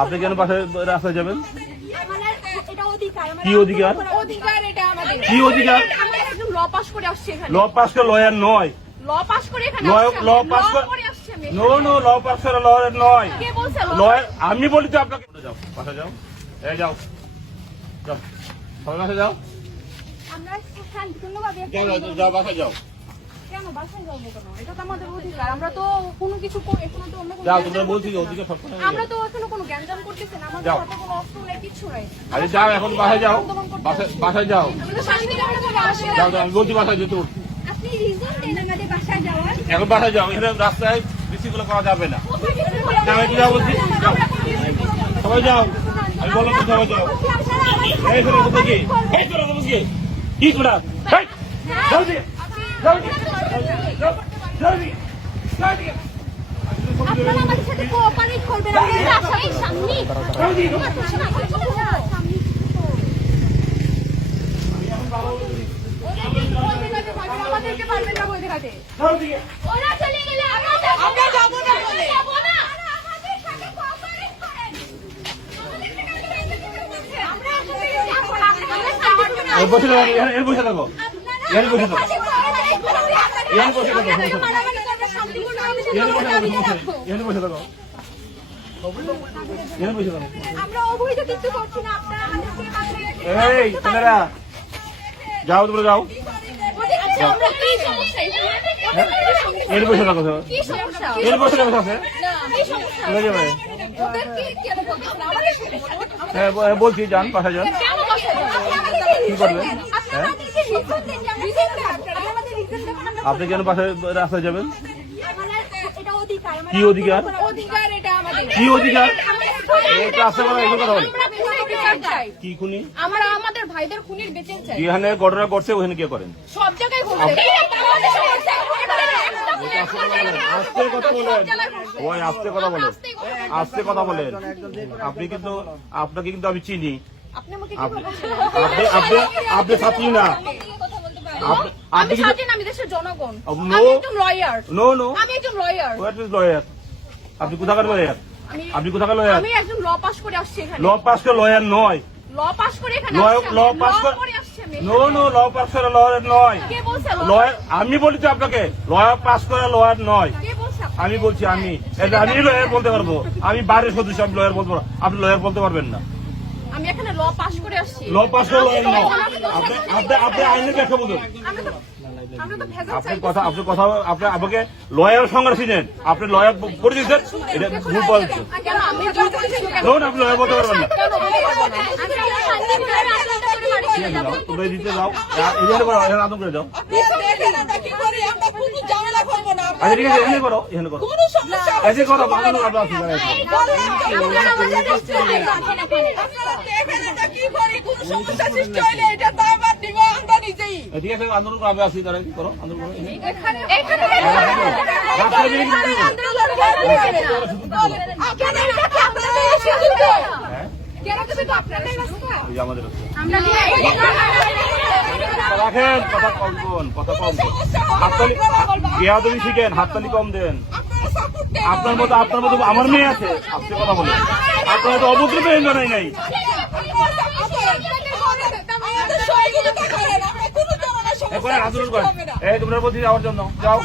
আপনি কেন পাশে রাস্তায় যাবেন? কি অধিকার? কি অধিকার? ল পাস করে লয়ার নয়। ল পাস করে লয়ার নয়। লয়ার আমি বলি তো আপনাকে যাও, বাসা যাও, যাও যাও, সবাই বাসা যাও, যাও বাসা যাও। আমরা তো কোনো কিছু যাও, তোমরা বলছি অধিকার সব আমরা তো এখনো কোনো জ্ঞানজাম করতেছি না, আমাদের হাতে কোনো অস্ত্র নেই, কিছু নাই। আরে যাও, এখন বাসায় যাও, বাসায় যাও, যাও, আমি বলছি বাসায় যেতে। আপনি রিজন দেন আমাদের বাসায় যাওয়ার। এখন বাসায় যাও, এখানে রাস্তায় বিশৃঙ্খলা করা যাবে না। যাও বলছি, সবাই যাও, আমি বললাম তো সবাই যাও। এই করে কি এই করে কি করা জলদি জলদি জলদি জলদি আপনারা আমাদের সাথে কোঅপারেট করবেন, আমাদের বাসার সামনে জলদি আমাদেরকে পারবেন না বলতে কাটে। জলদি ওরা চলে গেলে আমরা যাব না, বলে যাব না। আমাদের সাথে কোঅপারেট করেন। আমরা এই বসে থাকো, এর বসে থাকো, এর বসে থাকো, এর বসে থাকো, এর বসে থাকো, এর বসে থাকো। আমরা অবৈধ কিছু করছি না, আপনারা আমাদেরকে বাসায় রেখে এই ছেলেরা যাও, তোমরা যাও, আমরা কি সমস্যা? এর বসে থাকো, কি সমস্যা? এর বসে থাকো, না কি সমস্যা? চলে যাবে। ওদের কি কেন বলতেছেন? আমাদের সাথে হ্যাঁ বলছি, যান বাসায় যান। কেন বলছেন? কি করবেন? আপনারা আমাদেরকে রিজন দেন, রিজন দেন। আমাদের রিজন দেন, আমরা আপনি কেন পাশে রাস্তায় যাবেন? এটা অধিকার। কি অধিকার? অধিকার এটা আমাদের। কি অধিকার? এটা আছে বলে এগুলো কথা বলে। আমরা খুনির বিচার চাই। কি খুনি? আমরা আমাদের ভাইদের খুনির বিচার চাই। যেখানে ঘটনা ঘটছে ওখানে কে করেন? সব জায়গায় ঘটছে। আস্তে কথা বলেন, ওই আস্তে কথা বলেন, আস্তে কথা বলেন। আপনি কিন্তু আপনাকে কিন্তু আমি চিনি। আপনি আমাকে কি আপনি বলছেন? আপনি ছাত্রী না। আমি ছাত্রী না, আমি দেশের জনগণ। No. আমি একজন লয়ার। নো নো, আমি একজন লয়ার। What is lawyer? আপনি কোথাকার লয়ার? আপনি কোথাকার লয়ার? আমি একজন ল পাস করে আসছি এখানে। ল পাস করে লয়ার নয়। ল পাস করে এখানে ল আসছি। ল পাস করে আসছি আমি। নো নো, ল পাস করে লয়ার নয়। কে বলছে লয়ার আমি বলি তো আপনাকে, লয়ার পাস করে লয়ার নয়। কে বলছে? আমি বলছি, আমি লয়ার বলতে পারবো। আমি বাইরের সদস্য, আমি লয়ার বলতে পারবো। আপনি লয়ার বলতে পারবেন না। আমি এখানে ল পাস করে আসছি। ল পাস করে লয়ার নয়। আপনি আইনের ব্যাখ্যা বলুন। আমরা তো ভেজাল আপনি চাই। কথা আপনি আমাকে লয়ার সঙ্গে ছিলেন, আপনি লয়ার করে দিয়েছেন, এটা ভুল বলছেন। কেন আমি জড়িত ছিলাম কেন? ধরুন আপনি লয়ার বলতে পারবেন না। কেন বলতে পারবো না? আমি শান্তি করে রাজনীতি করে বাড়ি চলে যাব। তোমরা দিতে যাও, এখানে করো, এখানে আদম করে যাও। আচ্ছা ঠিক আছে, এখানে করো, এখানে করো, এখানে করো, বাংলা আদম আছে। আপনারা আমাদের রাস্তা দেন। ঠিক আছে, আন্দোলন করো, আমি আছি, তারা কি করো, আন্দোলন করো। এখানে রাস্তায় বেরিয়ে কি করবো? আন্দোলন করবেন না। কেন এটা কি আপনাদের সিদ্ধান্ত? কেন তুমি তো আপনাদের রাস্তা? এই যে আমাদের রাস্তা। আমরা রাখেন, কথা কম কোন, কথা কম কোন। হাততালি বেয়াদবি শিখেন, হাততালি কম দেন। আপনার মতো আমার মেয়ে আছে, আপনি কথা বলেন। আপনার মতো অভদ্র মেয়ে জানাই নাই। আন্দোলন করেন, এই তোমরা বলছি যাওয়ার জন্য যাও।